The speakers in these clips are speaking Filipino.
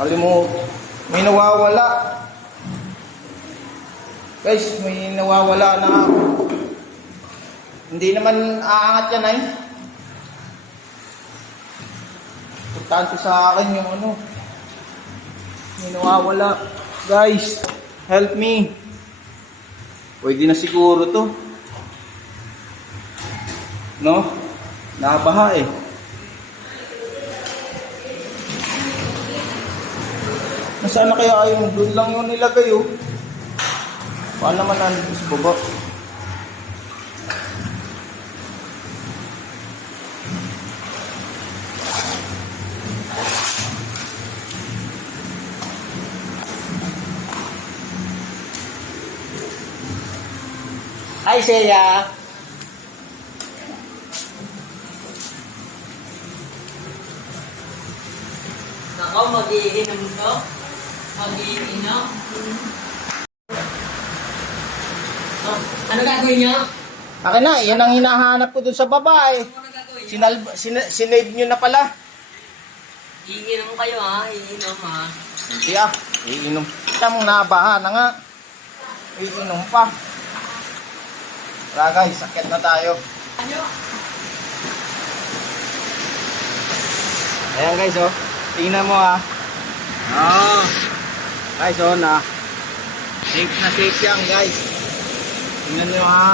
Kalimut. May nawawala. Guys, may nawawala na ako. Hindi naman aangat yan ay. Importante sa akin yung ano. May nawawala. Guys, help me. Pwede na siguro to. No? Nabaha eh. Nasaan na kaya yung doon lang yung nilagay oh. Paano naman nandun sa baba? Hi, Seya. Nako, magiinom to. Magiinom. Oh, ano gagawin niyo? Akin na, yan ang hinahanap ko dun sa baba eh. Ano gagawin niyo? Sinal, sin, sinave nyo na pala. Iinom kayo ha, iinom ha. Hindi ah, iinom. Kita mong nabaha na nga. Iinom pa. Tara guys, sakit na tayo. Ayan guys oh. Tingnan mo ah. Oh. Guys oh na. Safe na safe yan guys. Tingnan nyo ha.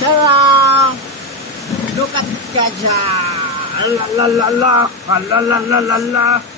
Charang! Look at Gaja! La la la la! La la la la la!